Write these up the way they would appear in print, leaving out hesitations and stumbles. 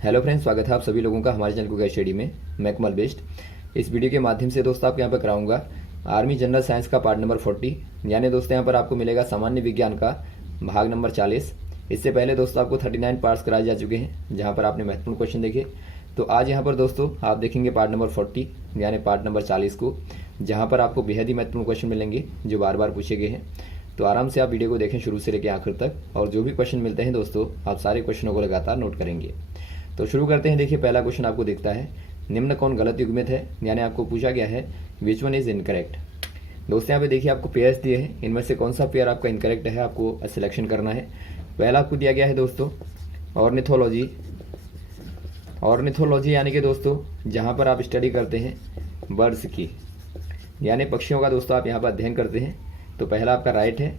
Hello friends, स्वागत है आप सभी लोगों का हमारे चैनल को स्टडी में। मैं कमल बेस्ट। इस वीडियो के माध्यम से दोस्तों आपको यहाँ पर कराऊंगा आर्मी जनरल साइंस का पार्ट नंबर 40, यानी दोस्तों यहाँ पर आपको मिलेगा सामान्य विज्ञान का भाग नंबर 40। इससे पहले दोस्तों आपको 39 पार्ट्स कराए जा चुके हैं जहाँ पर आपने महत्वपूर्ण क्वेश्चन देखे। तो आज यहाँ पर दोस्तों आप देखेंगे पार्ट नंबर 40 यानी पार्ट नंबर 40 को, जहाँ पर आपको बेहद ही महत्वपूर्ण क्वेश्चन मिलेंगे जो बार बार पूछे गए हैं। तो आराम से आप वीडियो को देखें शुरू से लेकर आखिर तक, और जो भी क्वेश्चन मिलते हैं दोस्तों आप सारे क्वेश्चनों को लगातार नोट करेंगे। तो शुरू करते हैं। देखिए पहला क्वेश्चन आपको दिखता है, निम्न कौन गलत युग्मित है, यानी आपको पूछा गया है विच वन इज इनकरेक्ट। दोस्तों यहाँ पे देखिए आपको पेयर्स दिए हैं, इनमें से कौन सा पेयर आपका इनकरेक्ट है आपको सिलेक्शन करना है। पहला आपको दिया गया है दोस्तों ऑर्निथोलॉजी। ऑर्निथोलॉजी यानी कि दोस्तों जहाँ पर आप स्टडी करते हैं बर्ड्स की, यानी पक्षियों का दोस्तों आप यहाँ पर अध्ययन करते हैं, तो पहला आपका राइट है।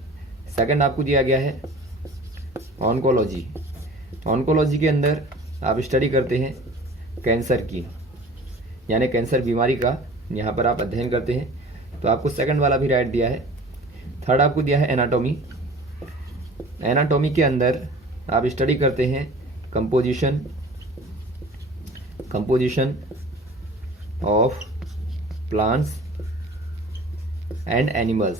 सेकंड आपको दिया गया है ऑन्कोलॉजी। ऑन्कोलॉजी के अंदर आप स्टडी करते हैं कैंसर की, यानी कैंसर बीमारी का यहाँ पर आप अध्ययन करते हैं, तो आपको सेकंड वाला भी राइट दिया है। थर्ड आपको दिया है एनाटॉमी। एनाटॉमी के अंदर आप स्टडी करते हैं composition of plants and animals,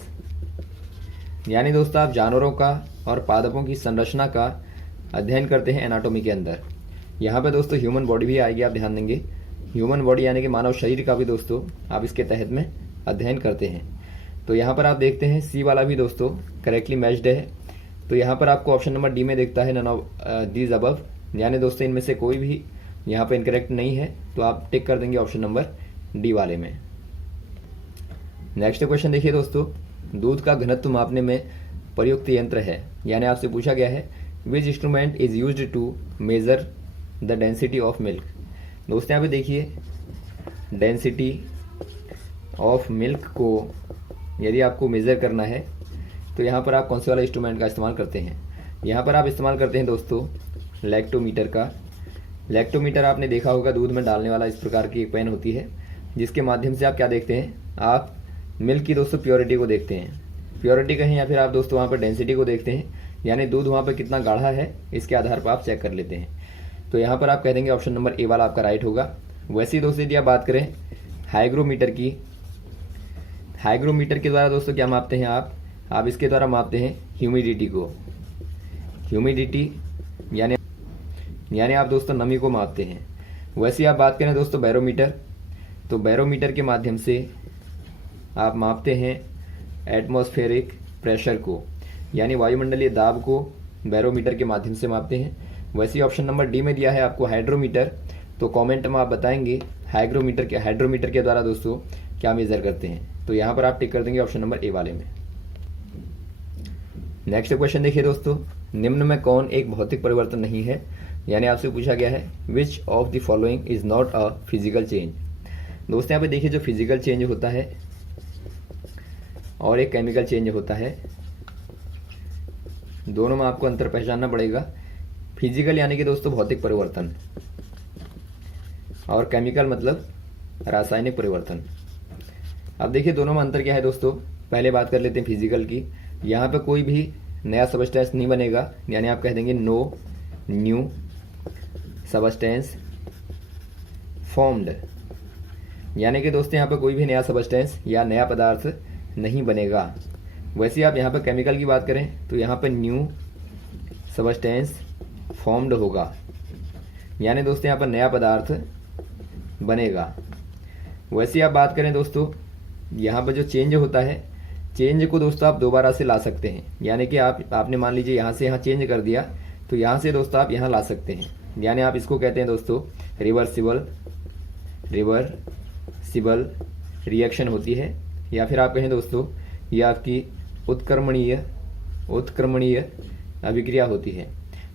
यानी दोस्तों आप जानवरों का और पादपों की संरचना का अध्ययन करते हैं एनाटॉमी के अंदर। यहाँ पे दोस्तों ह्यूमन बॉडी भी आएगी, आप ध्यान देंगे। ह्यूमन बॉडी यानी कि मानव शरीर का भी दोस्तों आप इसके तहत में अध्ययन करते हैं। तो यहाँ पर आप देखते हैं सी वाला भी दोस्तों करेक्टली मैच्ड है। तो यहाँ पर आपको ऑप्शन नंबर डी में दिखता है नन ऑफ दीज अबव, यानी दोस्तों इनमें से कोई भी यहाँ पर इनकरेक्ट नहीं है, तो आप टिक कर देंगे ऑप्शन नंबर डी वाले में। नेक्स्ट क्वेश्चन देखिए दोस्तों, दूध का घनत्व मापने में प्रयुक्त यंत्र है, यानी आपसे पूछा गया है which instrument is used to measure the density of milk. दोस्तों यहाँ पे देखिए डेंसिटी ऑफ मिल्क को यदि आपको मेज़र करना है तो यहाँ पर आप कौन से वाला इंस्ट्रूमेंट का इस्तेमाल करते हैं। यहाँ पर आप इस्तेमाल करते हैं दोस्तों लैक्टोमीटर का। लैक्टोमीटर आपने देखा होगा, दूध में डालने वाला इस प्रकार की एक पेन होती है, जिसके माध्यम से आप क्या देखते हैं, आप मिल्क की दोस्तों प्योरिटी को देखते हैं। प्योरिटी कहें या फिर आप दोस्तों वहाँ पर डेंसिटी को देखते हैं, यानी दूध वहाँ पर कितना गाढ़ा है इसके आधार पर आप चेक कर लेते हैं। तो यहाँ पर आप कह देंगे ऑप्शन नंबर ए वाला आपका राइट होगा। वैसे ही दोस्तों यदि आप बात करें हाइग्रोमीटर की, हाइग्रोमीटर के द्वारा दोस्तों क्या मापते हैं आप इसके द्वारा मापते हैं ह्यूमिडिटी को। ह्यूमिडिटी यानी आप दोस्तों नमी को मापते हैं। वैसे ही आप बात करें दोस्तों बैरोमीटर, तो बैरोमीटर के माध्यम से आप मापते हैं एटमॉस्फेरिक प्रेशर को, यानी वायुमंडलीय दाब को बैरोमीटर के माध्यम से मापते हैं। वैसे ही ऑप्शन नंबर डी में दिया है आपको हाइड्रोमीटर, तो कमेंट में आप बताएंगे हाइड्रोमीटर के द्वारा दोस्तों क्या मेजर करते हैं। तो यहाँ पर आप टिक कर देंगे ऑप्शन नंबर ए वाले में। नेक्स्ट क्वेश्चन देखिए दोस्तों, निम्न में कौन एक भौतिक परिवर्तन नहीं है, यानी आपसे पूछा गया है which of the following is not a physical change. दोस्तों यहाँ पे देखिए जो फिजिकल चेंज होता है और एक केमिकल चेंज होता है, दोनों में आपको अंतर पहचानना पड़ेगा। फिजिकल यानी कि दोस्तों भौतिक परिवर्तन, और केमिकल मतलब रासायनिक परिवर्तन। अब देखिए दोनों में अंतर क्या है दोस्तों। पहले बात कर लेते हैं फिजिकल की। यहाँ पे कोई भी नया सबस्टेंस नहीं बनेगा, यानी आप कह देंगे नो न्यू सबस्टेंस फॉर्म्ड, यानी कि दोस्तों यहाँ पे कोई भी नया सबस्टेंस या नया पदार्थ नहीं बनेगा। वैसे आप यहाँ पे केमिकल की बात करें तो यहाँ पे न्यू सबस्टेंस फॉर्म्ड होगा, यानी दोस्तों यहाँ पर नया पदार्थ बनेगा। वैसे आप बात करें दोस्तों यहाँ पर जो चेंज होता है, चेंज को दोस्तों आप दोबारा से ला सकते हैं, यानी कि आपने मान लीजिए यहाँ से यहाँ चेंज कर दिया, तो यहाँ से दोस्तों आप यहाँ ला सकते हैं, यानी आप इसको कहते हैं दोस्तों रिवर्सिबल रिएक्शन होती है, या फिर आप कहें दोस्तों ये आपकी उत्क्रमणीय अभिक्रिया होती है।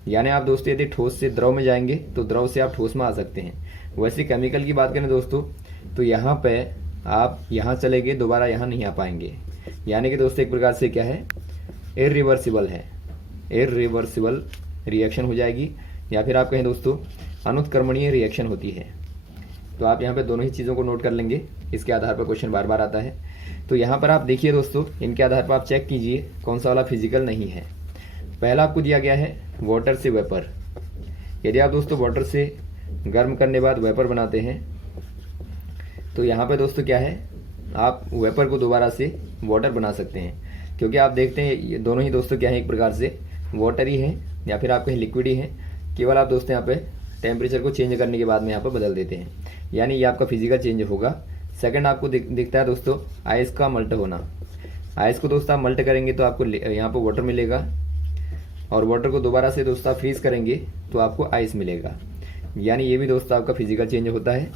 यानी आप दोस्तों यदि ठोस से द्रव में जाएंगे तो द्रव से आप ठोस में आ सकते हैं। वैसे केमिकल की बात करें दोस्तों तो यहाँ पे आप यहाँ चले गए, दोबारा यहाँ नहीं आ पाएंगे, यानी कि दोस्तों एक प्रकार से क्या है, इरिवर्सिबल रिएक्शन हो जाएगी, या फिर आप कहें दोस्तों अनुत्क्रमणीय रिएक्शन होती है। तो आप यहाँ पे दोनों ही चीज़ों को नोट कर लेंगे, इसके आधार पर क्वेश्चन बार बार आता है। तो यहाँ पर आप देखिए दोस्तों, इनके आधार पर आप चेक कीजिए कौन सा वाला फिजिकल नहीं है। पहला आपको दिया गया है वाटर से वेपर। यदि आप दोस्तों वाटर से गर्म करने के बाद वेपर बनाते हैं। तो यहाँ पे दोस्तों क्या है, आप वेपर को दोबारा से वाटर बना सकते हैं, क्योंकि आप देखते हैं ये दोनों ही दोस्तों क्या है, एक प्रकार से वाटर ही है या फिर आपके लिक्विड ही है। केवल आप दोस्तों यहाँ पे टेम्परेचर को चेंज करने के बाद में यहाँ पर बदल देते हैं, यानी ये आपका फिजिकल चेंज होगा। सेकंड आपको दिखता है दोस्तों आइस का मल्ट होना। आइस को दोस्तों आप मल्ट करेंगे तो आपको यहाँ पर वाटर मिलेगा, और वाटर को दोबारा से दोस्तों आप फ्रीज करेंगे तो आपको आइस मिलेगा, यानी ये भी दोस्तों आपका फिजिकल चेंज होता है।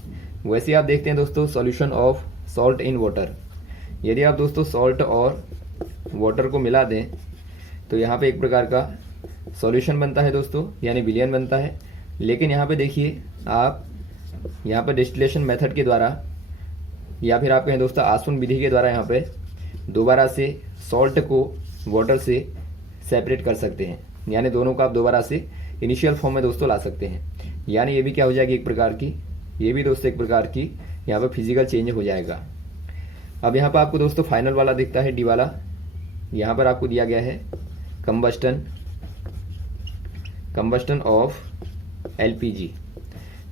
वैसे आप देखते हैं दोस्तों solution of salt in water. यदि आप दोस्तों सॉल्ट और वाटर को मिला दें तो यहाँ पे एक प्रकार का सॉल्यूशन बनता है दोस्तों, यानी विलयन बनता है। लेकिन यहाँ पे देखिए आप यहाँ पर डिस्टिलेशन मेथड के द्वारा या फिर आप कहें दोस्तों आसवन विधि के द्वारा यहाँ पे दोबारा से सॉल्ट को वाटर से सेपरेट कर सकते हैं, यानी दोनों को आप दोबारा से इनिशियल फॉर्म में दोस्तों ला सकते हैं। यानी ये भी क्या हो जाएगी, एक प्रकार की, ये भी दोस्तों एक प्रकार की यहाँ पर फिजिकल चेंज हो जाएगा। अब यहाँ पर आपको दोस्तों फाइनल वाला दिखता है डी वाला। यहाँ पर आपको दिया गया है कंबस्टन ऑफ एलपीजी,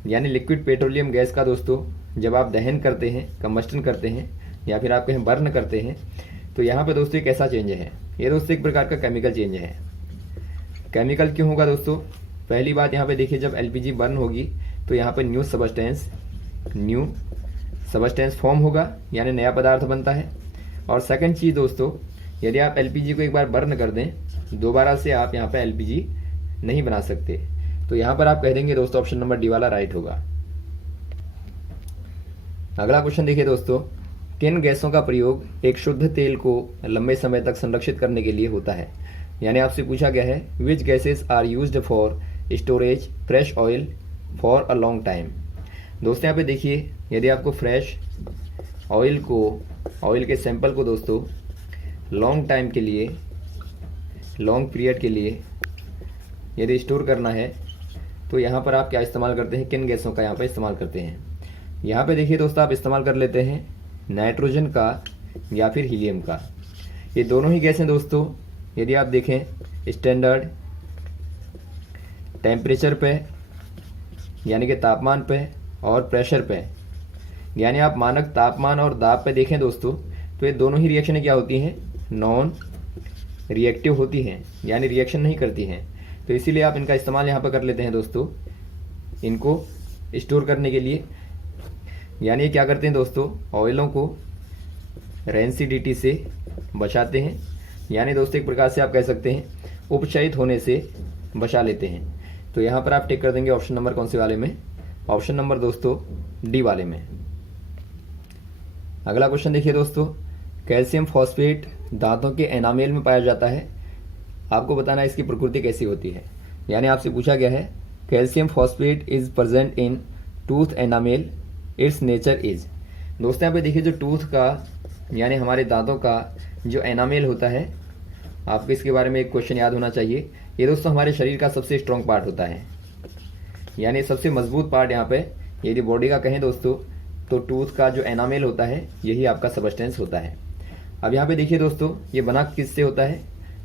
यानी लिक्विड पेट्रोलियम गैस का दोस्तों जब आप दहन करते हैं, कंबस्टन करते हैं या फिर आप कहें बर्न करते हैं, तो यहाँ पर दोस्तों एक ऐसा चेंज है, ये दोस्तों एक प्रकार का केमिकल चेंज है। केमिकल क्यों होगा दोस्तों? पहली बात यहाँ पे देखिए, जब एलपीजी बर्न होगी तो यहाँ पर न्यू सबस्टेंस फॉर्म होगा, यानी नया पदार्थ बनता है। और सेकंड चीज़ दोस्तों, यदि आप एलपीजी को एक बार बर्न कर दें, दोबारा से आप यहाँ पे एलपीजी नहीं बना सकते। तो यहाँ पर आप कह देंगे दोस्तों ऑप्शन नंबर डी वाला राइट होगा। अगला क्वेश्चन देखिए दोस्तों, किन गैसों का प्रयोग एक शुद्ध तेल को लंबे समय तक संरक्षित करने के लिए होता है? यानी आपसे पूछा गया है which gases are used for storage fresh oil for a long time. दोस्तों यहाँ पे देखिए, यदि आपको फ्रेश ऑयल के सैंपल को दोस्तों लॉन्ग टाइम के लिए, लॉन्ग पीरियड के लिए यदि स्टोर करना है, तो यहाँ पर आप क्या इस्तेमाल करते हैं, किन गैसों का यहाँ पर इस्तेमाल करते हैं? यहाँ पे देखिए दोस्तों आप इस्तेमाल कर लेते हैं नाइट्रोजन का या फिर हीलियम का। ये दोनों ही गैसें दोस्तों यदि आप देखें स्टैंडर्ड टेम्परेचर पे, यानी कि तापमान पे और प्रेशर पे, यानी आप मानक तापमान और दाब पे देखें दोस्तों, तो ये दोनों ही रिएक्शनें क्या होती हैं, नॉन रिएक्टिव होती हैं, यानी रिएक्शन नहीं करती हैं। तो इसीलिए आप इनका इस्तेमाल यहाँ पर कर लेते हैं दोस्तों, इनको स्टोर करने के लिए। यानी ये क्या करते हैं दोस्तों, ऑयलों को रेंसिडिटी से बचाते हैं, यानी दोस्तों एक प्रकार से आप कह सकते हैं उपचयित होने से बचा लेते हैं। तो यहाँ पर आप टिक कर देंगे ऑप्शन नंबर कौन से वाले में, ऑप्शन नंबर दोस्तों डी वाले में। अगला क्वेश्चन देखिए दोस्तों, कैल्शियम फॉस्फेट दांतों के एनामेल में पाया जाता है, आपको बताना है इसकी प्रकृति कैसी होती है। यानी आपसे पूछा गया है calcium phosphate is present in tooth enamel, it's nature is. दोस्तों यहाँ पे देखिए जो टूथ का यानी हमारे दांतों का जो एनामेल होता है, आपको इसके बारे में एक क्वेश्चन याद होना चाहिए। ये दोस्तों हमारे शरीर का सबसे स्ट्रॉन्ग पार्ट होता है, यानी सबसे मजबूत पार्ट यहाँ पे यदि बॉडी का कहें दोस्तों, तो टूथ का जो एनामेल होता है यही आपका सबस्टेंस होता है। अब यहाँ पे देखिए दोस्तों ये बना किससे होता है,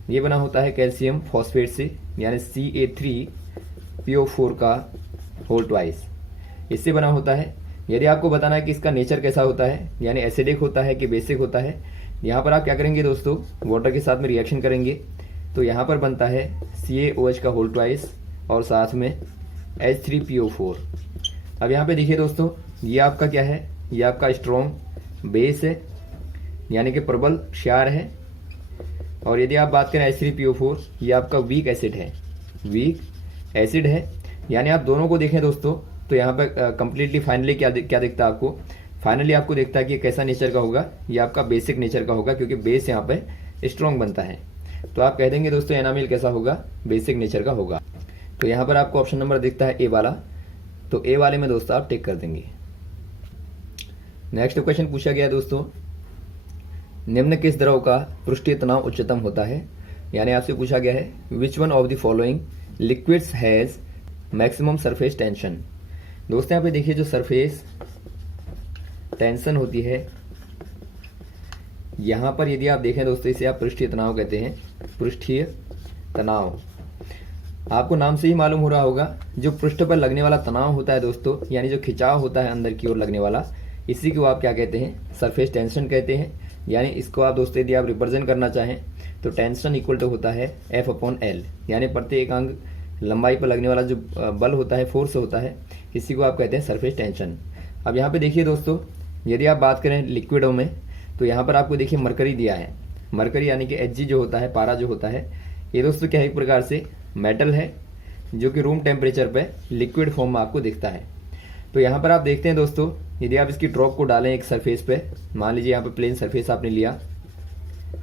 ये बना होता है कैल्शियम फॉस्फेट से, यानी CA3PO4 का होल ट्वाइस, इससे बना होता है। यदि आपको बताना है कि इसका नेचर कैसा होता है, यानी एसिडिक होता है कि बेसिक होता है, यहाँ पर आप क्या करेंगे दोस्तों, वाटर के साथ में रिएक्शन करेंगे तो यहाँ पर बनता है CaOH का होल ट्वाइस और साथ में H3PO4। अब यहाँ पे देखिए दोस्तों ये आपका क्या है, ये आपका स्ट्रॉन्ग बेस है, यानी कि प्रबल क्षार है। और यदि आप बात करें H3PO4, ये आपका वीक एसिड है। यानी आप दोनों को देखें दोस्तों तो यहाँ पर कंप्लीटली फाइनली क्या दिखता है आपको, फाइनली आपको दिखता है कि कैसा नेचर का होगा, ये आपका बेसिक नेचर का होगा, क्योंकि बेस यहाँ पे स्ट्रॉन्ग बनता है। तो आप कह देंगे दोस्तों एनामेल कैसा होगा, बेसिक नेचर का होगा। तो यहाँ पर आपको ऑप्शन नंबर दिखता है ए वाला, तो ए वाले में दोस्तों आप टिक कर देंगे। नेक्स्ट क्वेश्चन पूछा गया दोस्तों, निम्न किस द्रव का पृष्ठीय तनाव उच्चतम होता है? यानी आपसे पूछा गया है which one of the following liquids has maximum surface tension. दोस्तों यहाँ पे देखिए जो सरफेस टेंशन होती है, यहाँ पर यदि आप देखें दोस्तों, इसे आप पृष्ठीय तनाव कहते हैं, पृष्ठीय तनाव। आपको नाम से ही मालूम हो रहा होगा, जो पृष्ठ पर लगने वाला तनाव होता है दोस्तों, यानी जो खिंचाव होता है अंदर की ओर लगने वाला, इसी को आप क्या कहते हैं, सरफेस टेंशन कहते हैं। यानी इसको आप दोस्तों यदि आप रिप्रेजेंट करना चाहें तो टेंशन इक्वल टू होता है F/L, यानी प्रति एकांक लंबाई पर लगने वाला जो बल होता है, फोर्स होता है, इसी को आप कहते हैं सरफेस टेंशन। अब यहाँ पे देखिए दोस्तों, यदि आप बात करें लिक्विडों में, तो यहाँ पर आपको देखिए मरकरी दिया है। मरकरी यानी कि Hg जो होता है, पारा जो होता है, ये दोस्तों क्या है, एक प्रकार से मेटल है जो कि रूम टेम्परेचर पे लिक्विड फॉर्म में आपको दिखता है। तो यहाँ पर आप देखते हैं दोस्तों, यदि आप इसकी ड्रॉप को डालें एक सरफेस पे, मान लीजिए यहाँ पे प्लेन सरफेस आपने लिया,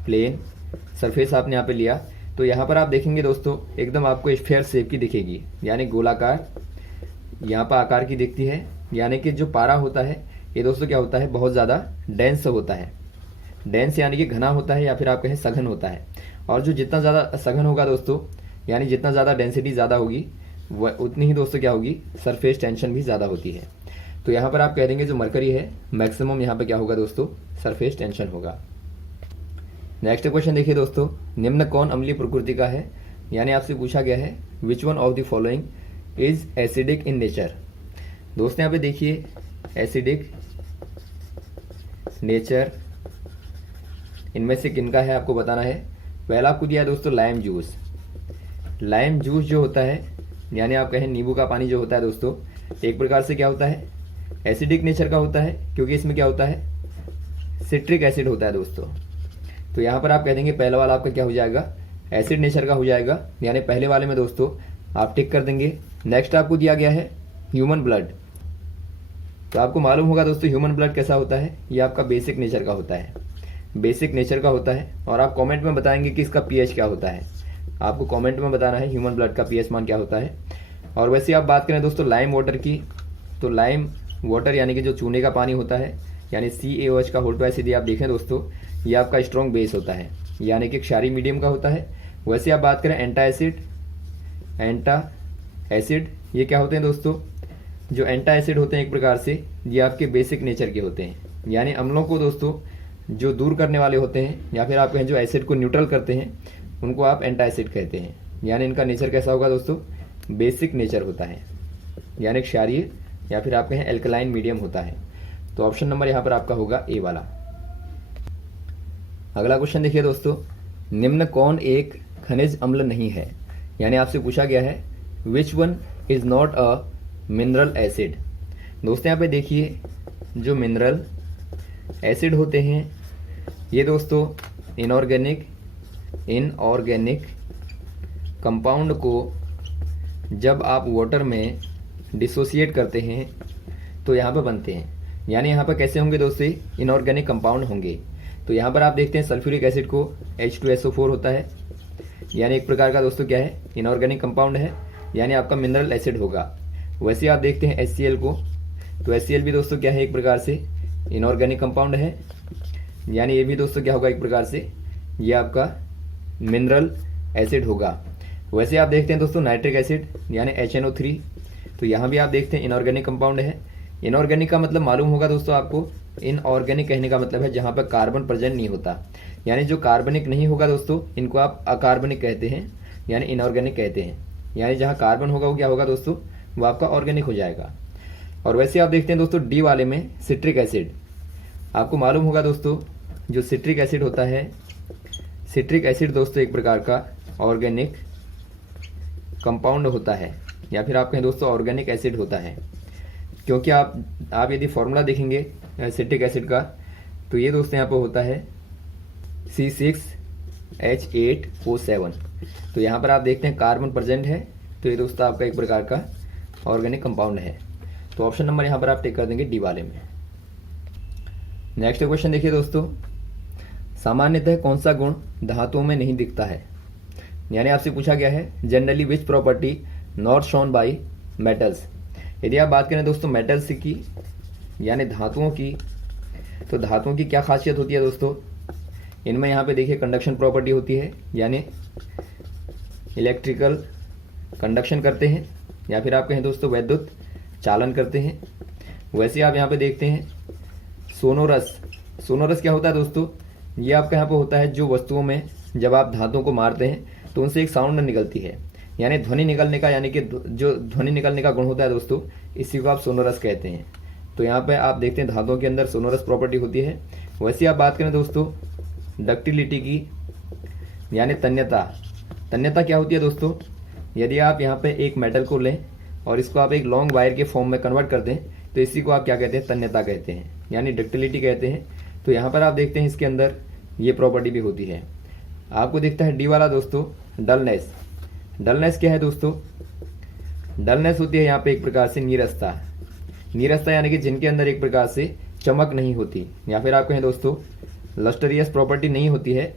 प्लेन सरफेस आपने यहाँ पे लिया, तो यहाँ पर आप देखेंगे दोस्तों एकदम आपको स्फीयर शेप की दिखेगी, यानी गोलाकार यहाँ पर आकार की दिखती है। यानी कि जो पारा होता है ये दोस्तों क्या होता है, बहुत ज़्यादा डेंस होता है। डेंस यानी कि घना होता है, या फिर आप कहें सघन होता है। और जो जितना ज़्यादा सघन होगा दोस्तों, यानी जितना ज़्यादा डेंसिटी ज़्यादा होगी, वह उतनी ही दोस्तों क्या होगी, सरफेस टेंशन भी ज़्यादा होती है। तो यहाँ पर आप कह देंगे जो मरकरी है मैक्सिमम यहाँ पर क्या होगा दोस्तों, सरफेस टेंशन होगा। नेक्स्ट क्वेश्चन देखिए दोस्तों, निम्न कौन अम्लीय प्रकृति का है, यानी आपसे पूछा गया है which one of the following is acidic in nature. दोस्तों यहाँ पे देखिए एसिडिक नेचर इनमें से किनका है आपको बताना है। पहला आपको दिया है दोस्तों लाइम जूस। लाइम जूस जो होता है, यानी आप कहें नींबू का पानी जो होता है दोस्तों, एक प्रकार से क्या होता है, एसिडिक नेचर का होता है, क्योंकि इसमें क्या होता है, सिट्रिक एसिड होता है दोस्तों। तो यहाँ पर आप कह देंगे पहला वाला आपका क्या हो जाएगा, एसिड नेचर का हो जाएगा, यानी पहले वाले में दोस्तों आप टिक कर देंगे। नेक्स्ट आपको दिया गया है ह्यूमन ब्लड। तो आपको मालूम होगा दोस्तों ह्यूमन ब्लड कैसा होता है, ये आपका बेसिक नेचर का होता है, बेसिक नेचर का होता है। और आप कमेंट में बताएंगे कि इसका पीएच क्या होता है, आपको कमेंट में बताना है ह्यूमन ब्लड का पीएच मान क्या होता है। और वैसे आप बात करें दोस्तों लाइम वाटर की, तो लाइम वाटर यानी कि जो चूने का पानी होता है, यानी CaOH का होल ट्वाइस यदि आप देखें दोस्तों, ये आपका स्ट्रॉन्ग बेस होता है, यानी कि क्षारीय मीडियम का होता है। वैसे आप बात करें एंटा एसिड, ये क्या होते हैं दोस्तों, जो एंटा एसिड होते हैं एक प्रकार से ये आपके बेसिक नेचर के होते हैं, यानी अम्लों को दोस्तों जो दूर करने वाले होते हैं, या फिर आप कहें जो एसिड को न्यूट्रल करते हैं, उनको आप एंटा एसिड कहते हैं। यानी इनका नेचर कैसा होगा दोस्तों, बेसिक नेचर होता है, यानी क्षारीय या फिर आप कहें एल्कलाइन मीडियम होता है। तो ऑप्शन नंबर यहाँ पर आपका होगा ए वाला। अगला क्वेश्चन देखिए दोस्तों, निम्न कौन एक खनिज अम्ल नहीं है, यानी आपसे पूछा गया है which one is not a mineral acid. दोस्तों यहाँ पे देखिए जो मिनरल एसिड होते हैं ये दोस्तों इनऑर्गेनिक कंपाउंड को जब आप वाटर में डिसोसिएट करते हैं तो यहाँ पर बनते हैं। यानी यहाँ पर कैसे होंगे दोस्तों, इनऑर्गेनिक कंपाउंड होंगे। तो यहाँ पर आप देखते हैं सल्फ्यूरिक एसिड को H2SO4 होता है, यानी एक प्रकार का दोस्तों क्या है, इनऑर्गेनिक कंपाउंड है, यानी आपका मिनरल एसिड होगा। वैसे आप देखते हैं HCl को, तो HCl भी दोस्तों क्या है, एक प्रकार से इनऑर्गेनिक कंपाउंड है, यानी ये भी दोस्तों क्या होगा, एक प्रकार से ये आपका मिनरल एसिड होगा। वैसे आप देखते हैं दोस्तों नाइट्रिक एसिड यानी HNO3, तो यहाँ भी आप देखते हैं इनऑर्गेनिक कंपाउंड है। इनऑर्गेनिक का मतलब मालूम होगा दोस्तों आपको, इनऑर्गेनिक कहने का मतलब है जहाँ पर कार्बन प्रेजेंट नहीं होता, यानी जो कार्बनिक नहीं होगा दोस्तों इनको आप अकार्बनिक कहते हैं, यानी इनऑर्गेनिक कहते हैं। यानी जहाँ कार्बन होगा वो क्या होगा दोस्तों, वो आपका ऑर्गेनिक हो जाएगा। और वैसे आप देखते हैं दोस्तों डी वाले में सिट्रिक एसिड। आपको मालूम होगा दोस्तों जो सिट्रिक एसिड होता है, सिट्रिक एसिड दोस्तों एक प्रकार का ऑर्गेनिक कंपाउंड होता है, या फिर आप कहें दोस्तों ऑर्गेनिक एसिड होता है, क्योंकि आप यदि फॉर्मूला देखेंगे सिट्रिक एसिड का, तो ये दोस्तों यहाँ पर होता है C6H8O7। तो यहाँ पर आप देखते हैं कार्बन प्रेजेंट है, तो ये दोस्तों आपका एक प्रकार का ऑर्गेनिक कंपाउंड है। तो ऑप्शन नंबर यहाँ पर आप टिक कर देंगे डी वाले में। नेक्स्ट क्वेश्चन देखिए दोस्तों, सामान्यतः कौन सा गुण धातुओं में नहीं दिखता है, यानी आपसे पूछा गया है generally which property not shown by metals. यदि आप बात करें दोस्तों मेटल्स की यानी धातुओं की, तो धातुओं की क्या खासियत होती है दोस्तों, इनमें यहाँ पे देखिए कंडक्शन प्रॉपर्टी होती है, यानी इलेक्ट्रिकल कंडक्शन करते हैं, या फिर आप कहें दोस्तों वैद्युत चालन करते हैं। वैसे आप यहाँ पे देखते हैं सोनोरस। सोनोरस क्या होता है दोस्तों, ये आपका यहाँ पे होता है जो वस्तुओं में जब आप धातुओं को मारते हैं तो उनसे एक साउंड निकलती है, यानी ध्वनि निकलने का, यानी कि जो ध्वनि निकलने का गुण होता है दोस्तों, इसी को आप सोनोरस कहते हैं। तो यहाँ पे आप देखते हैं धातुओं के अंदर सोनोरस प्रॉपर्टी होती है। वैसे आप बात करें दोस्तों डक्टिलिटी की, यानी तन्यता। तन्यता क्या होती है दोस्तों, यदि आप यहाँ पे एक मेटल को लें और इसको आप एक लॉन्ग वायर के फॉर्म में कन्वर्ट कर दें तो इसी को आप क्या कहते हैं, तन्यता कहते हैं, यानी डक्टिलिटी कहते हैं। तो यहाँ पर आप देखते हैं इसके अंदर ये प्रॉपर्टी भी होती है। आपको दिखता है डी वाला दोस्तों, डलनेस। डलनेस क्या है दोस्तों, डलनेस होती है यहाँ पे एक प्रकार से नीरसता। नीरसता यानी कि जिनके अंदर एक प्रकार से चमक नहीं होती, या फिर आप कहें दोस्तों लस्टरियस प्रॉपर्टी नहीं होती है,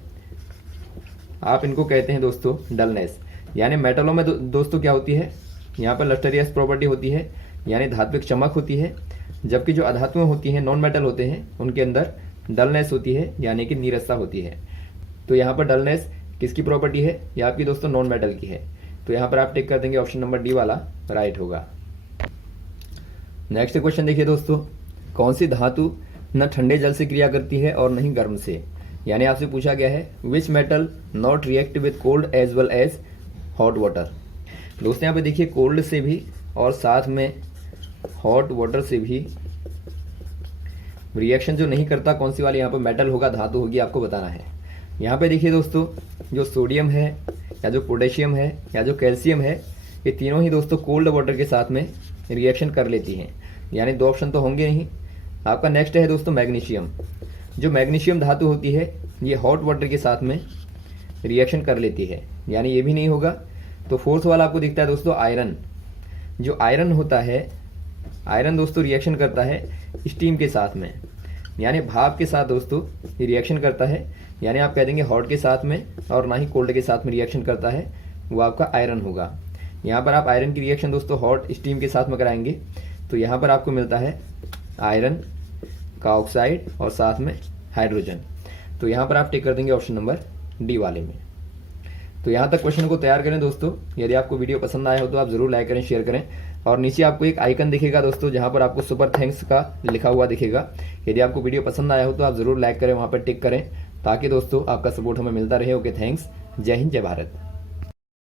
आप इनको कहते हैं दोस्तों डलनेस। यानी मेटलों में दोस्तों क्या होती है, यहाँ पर लस्टरियस प्रॉपर्टी होती है, यानी धात्विक चमक होती है, जबकि जो अधातुएं होती हैं, नॉन मेटल होते हैं, उनके अंदर डलनेस होती है, यानी कि नीरसता होती है। तो यहाँ पर डलनेस किसकी प्रॉपर्टी है, यह आपकी दोस्तों नॉन मेटल की है। तो यहाँ पर आप टिक कर देंगे, ऑप्शन नंबर डी वाला राइट होगा। नेक्स्ट क्वेश्चन देखिए दोस्तों, कौन सी धातु न ठंडे जल से क्रिया करती है और न ही गर्म से। यानी आपसे पूछा गया है which metal not react with cold as well as hot water. दोस्तों यहाँ पे देखिए कोल्ड से भी और साथ में हॉट वाटर से भी रिएक्शन जो नहीं करता, कौन सी वाली यहाँ पर मेटल होगा, धातु होगी, आपको बताना है। यहाँ पे देखिए दोस्तों जो सोडियम है या जो पोटेशियम है या जो कैल्शियम है, ये तीनों ही दोस्तों कोल्ड वाटर के साथ में रिएक्शन कर लेती हैं, यानी दो ऑप्शन तो होंगे नहीं। आपका नेक्स्ट है दोस्तों मैग्नीशियम। जो मैग्नीशियम धातु होती है ये हॉट वाटर के साथ में रिएक्शन कर लेती है, यानी ये भी नहीं होगा। तो फोर्थ वाला आपको दिखता है दोस्तों आयरन। जो आयरन होता है, आयरन दोस्तों रिएक्शन करता है स्टीम के साथ में, यानी भाप के साथ दोस्तों ये रिएक्शन करता है, यानी आप कह देंगे हॉट के साथ में और ना ही कोल्ड के साथ में रिएक्शन करता है, वो आपका आयरन होगा। यहाँ पर आप आयरन की रिएक्शन दोस्तों हॉट स्टीम के साथ में कराएंगे तो यहाँ पर आपको मिलता है आयरन का ऑक्साइड और साथ में हाइड्रोजन। तो यहाँ पर आप टिक कर देंगे ऑप्शन नंबर डी वाले में। तो यहाँ तक क्वेश्चन को तैयार करें दोस्तों। यदि आपको वीडियो पसंद आया हो तो आप जरूर लाइक करें, शेयर करें, और नीचे आपको एक आइकन दिखेगा दोस्तों जहाँ पर आपको सुपर थैंक्स का लिखा हुआ दिखेगा। यदि आपको वीडियो पसंद आया हो तो आप जरूर लाइक करें, वहाँ पर टिक करें, ताकि दोस्तों आपका सपोर्ट हमें मिलता रहे। Okay, thanks. जय हिंद, जय भारत।